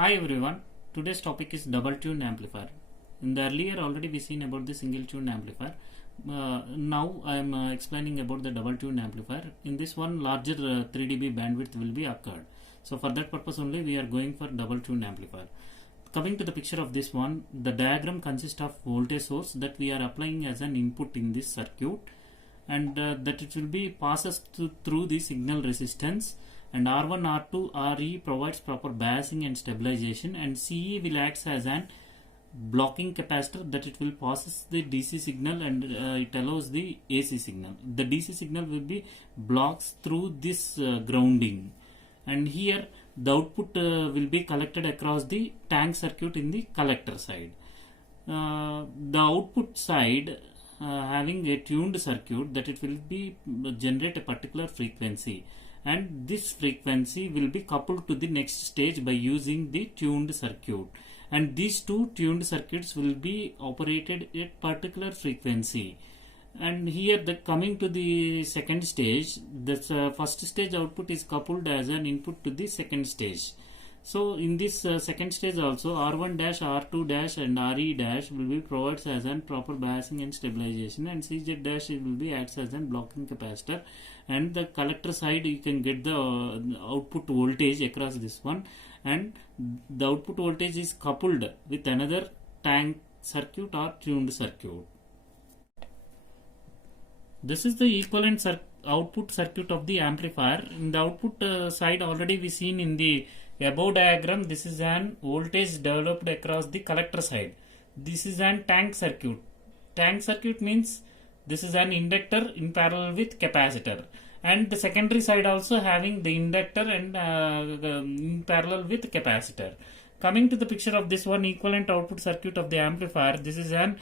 Hi everyone, today's topic is double tune amplifier. In the earlier already we seen about the single tune amplifier. Now I am explaining about the double tune amplifier. In this one larger 3 dB bandwidth will be occurred. So for that purpose only we are going for double tune amplifier. Coming to the picture of this one, the diagram consists of voltage source that we are applying as an input in this circuit, and that it will be passes through the signal resistance, and R1, R2, RE provides proper biasing and stabilization, and CE will act as an blocking capacitor that it will passes the DC signal, and it allows the AC signal. The DC signal will be blocks through this grounding, and here the output will be collected across the tank circuit in the collector side. The output side having a tuned circuit that it will be generate a particular frequency, and this frequency will be coupled to the next stage by using the tuned circuit, and these two tuned circuits will be operated at particular frequency. And here the coming to the second stage, this first stage output is coupled as an input to the second stage. So in this second stage also R1 dash, R2 dash and RE dash will be provides as an proper biasing and stabilization, and CZ dash will be acts as an blocking capacitor, and the collector side you can get the output voltage across this one, and the output voltage is coupled with another tank circuit or tuned circuit. This is the equivalent output circuit of the amplifier. In the output side already we seen in the above diagram, this is an voltage developed across the collector side. This is an tank circuit. Tank circuit means this is an inductor in parallel with capacitor, and the secondary side also having the inductor and in parallel with capacitor. Coming to the picture of this one equivalent output circuit of the amplifier, this is an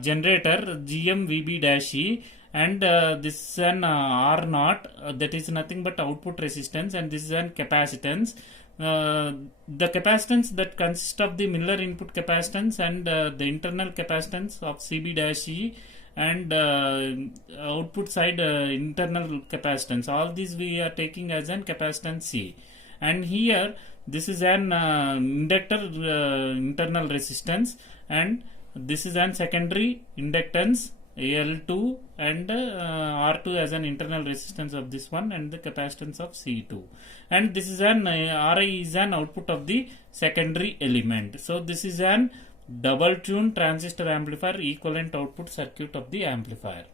generator GM-VB-E, and this is an R0, that is nothing but output resistance, and this is an capacitance. The capacitance that consists of the Miller input capacitance and the internal capacitance of CB-E, and output side internal capacitance, all these we are taking as an capacitance C. And here this is an inductor internal resistance, and this is an secondary inductance L2, and R2 as an internal resistance of this one, and the capacitance of C2, and this is an RI is an output of the secondary element. So this is an double tune transistor amplifier equivalent output circuit of the amplifier.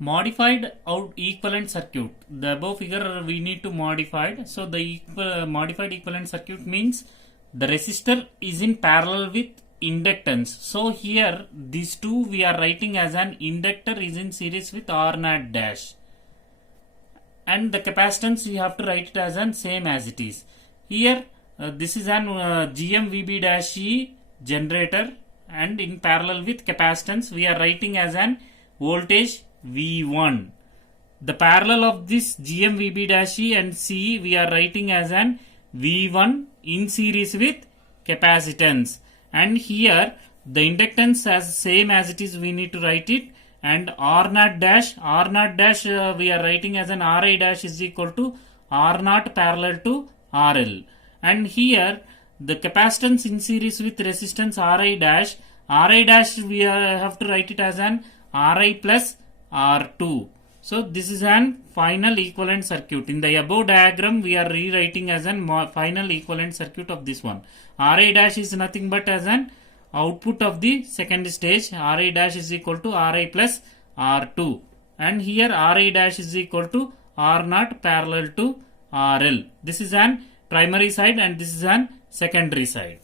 Modified equivalent circuit, the above figure we need to modify. So the modified equivalent circuit means the resistor is in parallel with inductance. So here these two we are writing as an inductor is in series with R0 dash, and the capacitance we have to write it as an same as it is. Here this is an GM-VB-E generator, and in parallel with capacitance we are writing as an voltage V1. The parallel of this GM-VB-E and C we are writing as an V1 in series with capacitance, and here the inductance as same as it is we need to write it, and R0 dash we are writing as an RI dash is equal to R0 parallel to RL, and here the capacitance in series with resistance RI dash we have to write it as an RI plus R2. So this is an final equivalent circuit. In the above diagram we are rewriting as an final equivalent circuit of this one. RI dash is nothing but as an output of the second stage. RI dash is equal to RI plus R2, and here RI dash is equal to R0 parallel to RL. This is an primary side, and this is an secondary side.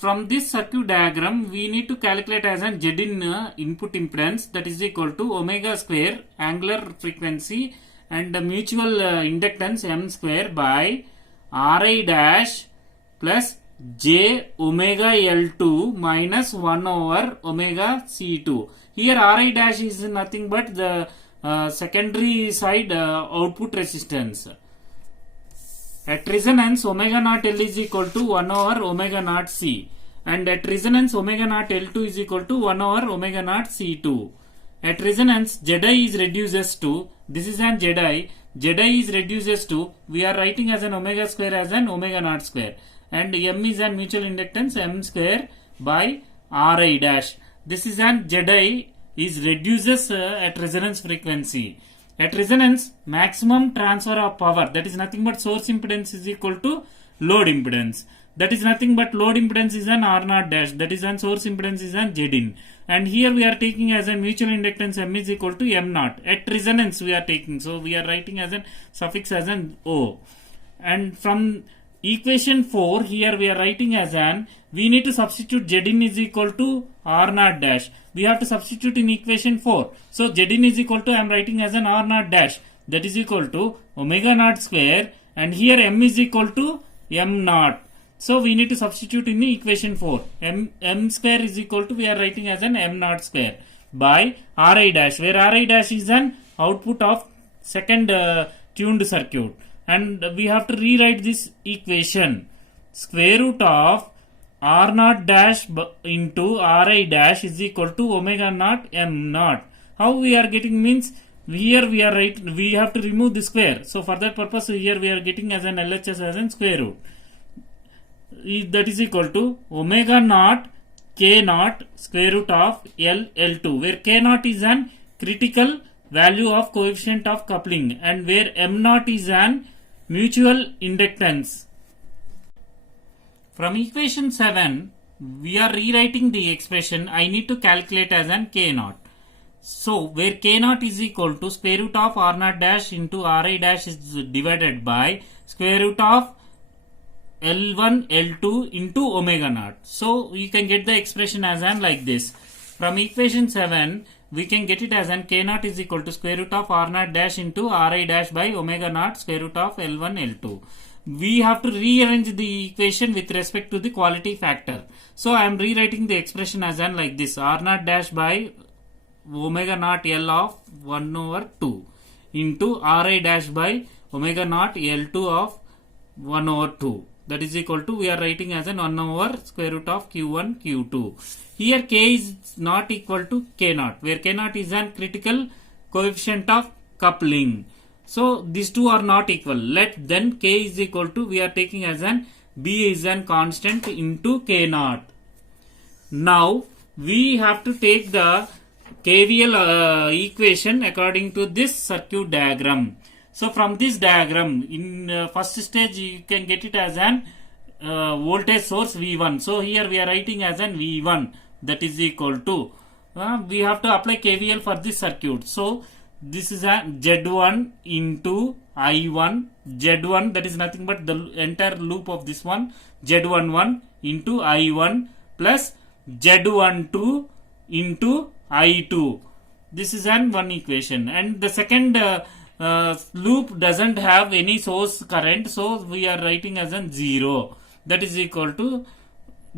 From this circuit diagram we need to calculate as an Z in input impedance, that is equal to omega square angular frequency and mutual inductance M square by RI dash plus J omega L2 minus 1 over omega C2. Here RI dash is nothing but the secondary side output resistance. At resonance omega naught L is equal to 1 over omega naught C, and at resonance omega naught L2 is equal to 1 over omega naught C2. At resonance Zi is reduces to, this is an Zi, Zi is reduces to, we are writing as an omega square as an omega naught square, and M is an mutual inductance M square by Ri dash. This is an Zi is reduces at resonance frequency. At resonance, maximum transfer of power, that is nothing but source impedance is equal to load impedance. That is nothing but load impedance is an R naught dash, that is an source impedance is an Zin. And here we are taking as a mutual inductance M is equal to M naught. At resonance we are taking, so we are writing as an suffix as an O. And from equation 4, here we are writing as an, we need to substitute Zin is equal to R naught dash. We have to substitute in equation 4. So Zin is equal to, I am writing as an R naught dash, that is equal to omega naught square, and here M is equal to M naught. So we need to substitute in the equation 4. M square is equal to, we are writing as an M naught square by Ri dash, where Ri dash is an output of second tuned circuit. And we have to rewrite this equation. Square root of R naught dash into Ri dash is equal to omega naught M naught. How we are getting means, here we are we have to remove the square. So for that purpose, here we are getting as an LHS as an square root. That is equal to omega naught K naught square root of L2, where K naught is an critical value of coefficient of coupling, and where M naught is an mutual inductance. From equation 7, we are rewriting the expression. I need to calculate as an K naught. So where K naught is equal to square root of R naught dash into Ri dash is divided by square root of L1 L2 into omega naught. So you can get the expression as an like this. From equation 7, we can get it as an K naught is equal to square root of R naught dash into Ri dash by omega naught square root of L1 L2. We have to rearrange the equation with respect to the quality factor. So I am rewriting the expression as an like this. R naught dash by omega naught L of 1 over 2 into Ri dash by omega naught L2 of 1 over 2. That is equal to, we are writing as an 1 over square root of Q1 Q2. Here K is not equal to K naught, where K naught is an critical coefficient of coupling. So these two are not equal. Let then K is equal to, we are taking as an B is an constant into K naught. Now we have to take the KVL equation according to this circuit diagram. So from this diagram, in first stage you can get it as an voltage source V1. So here we are writing as an V1, that is equal to, we have to apply KVL for this circuit. So this is a Z1 into I1, Z1, that is nothing but the entire loop of this one, Z11 into I1 plus Z12 into I2. This is an one equation, and the second loop doesn't have any source current, so we are writing as an 0, that is equal to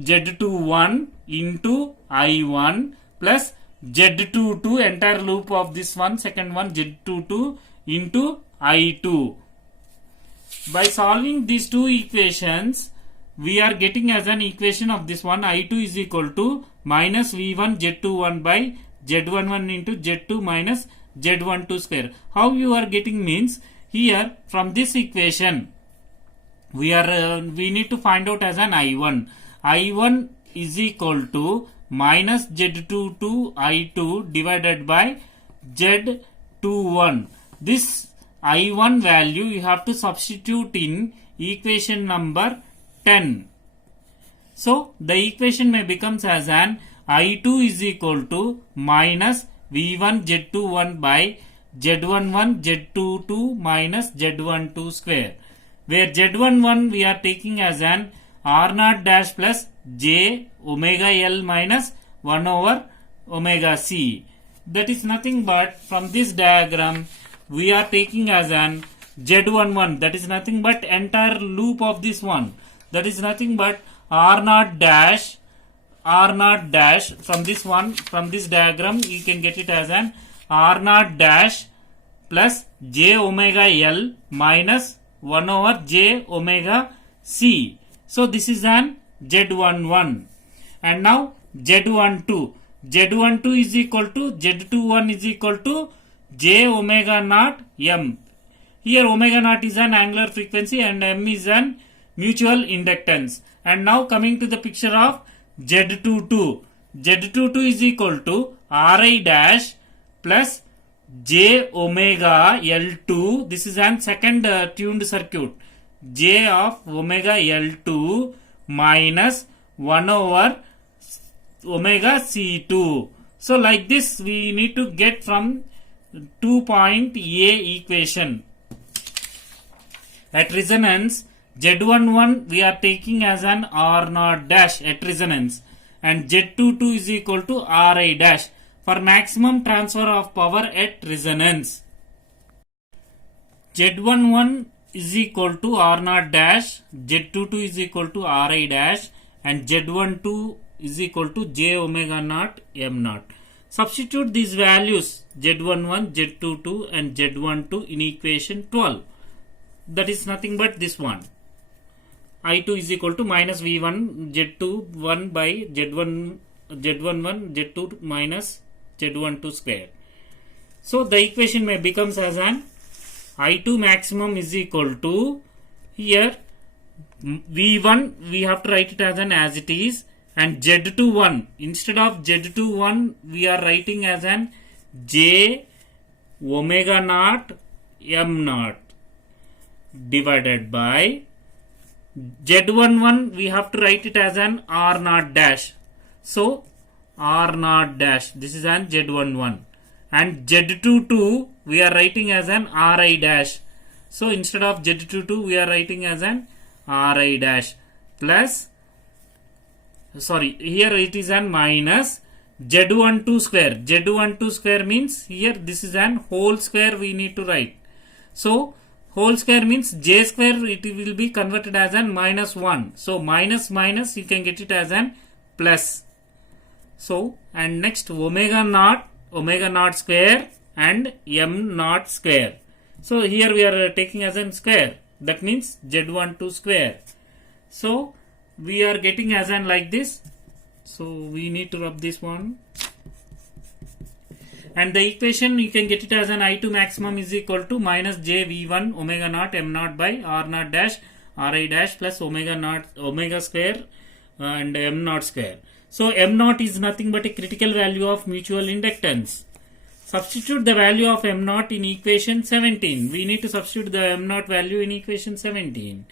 Z21 into I1 plus Z22, entire loop of this one, second one, Z22 into I2. By solving these two equations, we are getting as an equation of this one, I2 is equal to minus V1 Z21 by Z11 into Z2 minus Z12 square. How you are getting means, here from this equation we need to find out as an I1. I1 is equal to minus Z22 I2 divided by Z21. This I1 value you have to substitute in equation number 10. So the equation may becomes as an I2 is equal to minus V1 Z21 by Z11 Z22 minus Z12 square, where Z11 we are taking as an R0 dash plus J omega L minus 1 over omega C. That is nothing but, from this diagram we are taking as an Z11, that is nothing but entire loop of this one, that is nothing but R0 dash from this one, from this diagram you can get it as an R0 dash plus J omega L minus 1 over J omega C. So this is an Z11. And now Z12. Z12 is equal to Z21 is equal to J omega naught M. Here omega naught is an angular frequency and M is an mutual inductance. And now coming to the picture of Z22. Z22 is equal to Ri dash plus J omega L2. This is an second tuned circuit. J of omega L2 minus 1 over omega C2. So like this we need to get from 2-point A equation. At resonance, Z11 we are taking as an R0 dash at resonance, and Z22 is equal to Ri dash for maximum transfer of power at resonance. Z11 is equal to R0 dash, Z22 is equal to Ri dash, and Z12 is equal to J omega naught M naught. Substitute these values Z11, Z22 and Z12 in equation 12. That is nothing but this one. I2 is equal to minus V1 Z21 by Z11 Z2 minus Z12 square. So the equation may becomes as an I2 maximum is equal to, here V1 we have to write it as an as it is, and Z21 instead of Z21 we are writing as an J omega naught M naught divided by Z11 we have to write it as an R naught dash. So R naught dash, this is an Z11, and Z22 we are writing as an Ri dash. So instead of Z22 we are writing as an Ri dash plus, sorry, here it is an minus Z12 square. Z12 square means here this is an whole square we need to write. So whole square means J square, it will be converted as an minus 1. So minus minus you can get it as an plus. So and next omega naught square and M naught square. So here we are taking as an square. That means Z12 square. So we are getting as an like this. So we need to rub this one. And the equation you can get it as an I2 maximum is equal to minus J V1 omega naught M naught by R naught dash Ri dash plus omega square and M naught square. So M naught is nothing but a critical value of mutual inductance. Substitute the value of M naught in equation 17. We need to substitute the M naught value in equation 17.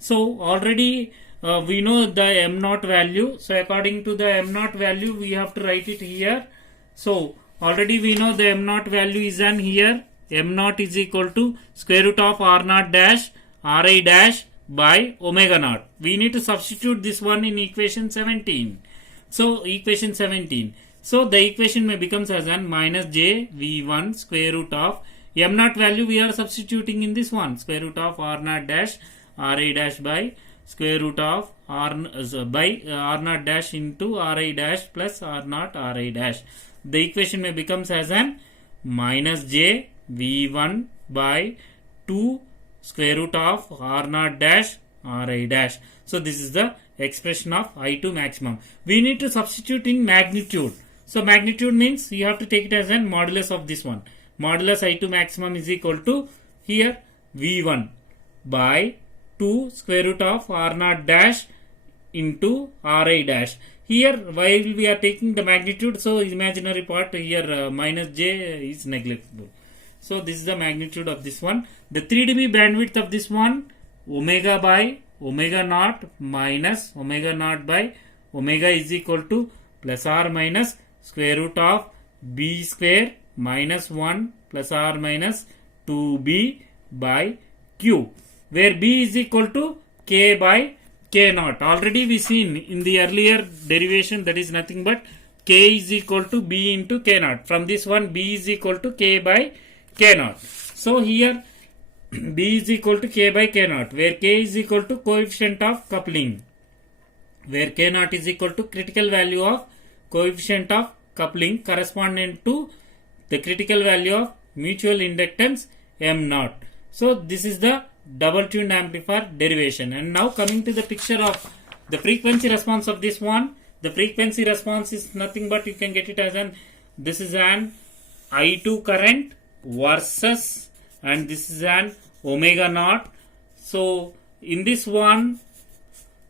So already we know the M naught value. So according to the M naught value we have to write it here. So already we know the M naught value is an here. M naught is equal to square root of R naught dash Ri dash by omega naught. We need to substitute this one in equation 17. So equation 17. So the equation may becomes as an minus J V1 square root of M naught value we are substituting in this one, square root of R naught dash Ri dash by square root of R naught dash into Ri dash plus R naught Ri dash. The equation may becomes as an minus J V1 by 2 square root of R naught dash Ri dash. So this is the expression of I2 maximum. We need to substitute in magnitude. So magnitude means you have to take it as an modulus of this one. Modulus I2 maximum is equal to here V1 by 2 square root of R naught dash into Ri dash. Here while we are taking the magnitude, so imaginary part here minus J is negligible. So this is the magnitude of this one. The 3 dB bandwidth of this one, omega by omega naught minus omega naught by omega is equal to plus or minus square root of B square minus 1 plus or minus 2B by Q, where B is equal to K by K naught. Already we seen in the earlier derivation, that is nothing but K is equal to B into K naught. From this one B is equal to K by K naught. So here B is equal to K by K naught, where K is equal to coefficient of coupling, where K naught is equal to critical value of coefficient of coupling corresponding to the critical value of mutual inductance M naught. So this is the double tuned amplifier derivation. And now coming to the picture of the frequency response of this one. The frequency response is nothing but you can get it as an, this is an I2 current versus, and this is an omega naught. So in this one,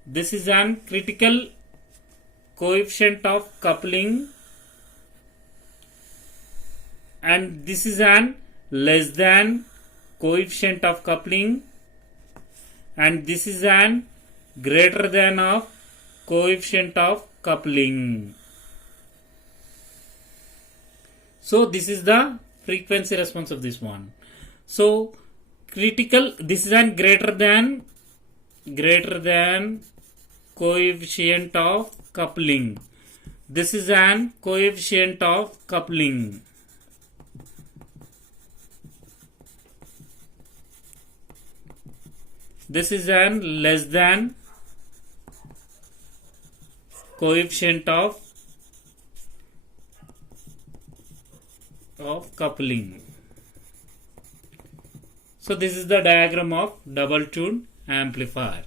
this is an critical coefficient of coupling, and this is an less than coefficient of coupling, and this is an greater than of coefficient of coupling. So this is the frequency response of this one. So critical, this is an greater than coefficient of coupling. This is an coefficient of coupling. This is an less than coefficient of coupling. So this is the diagram of double tuned amplifier.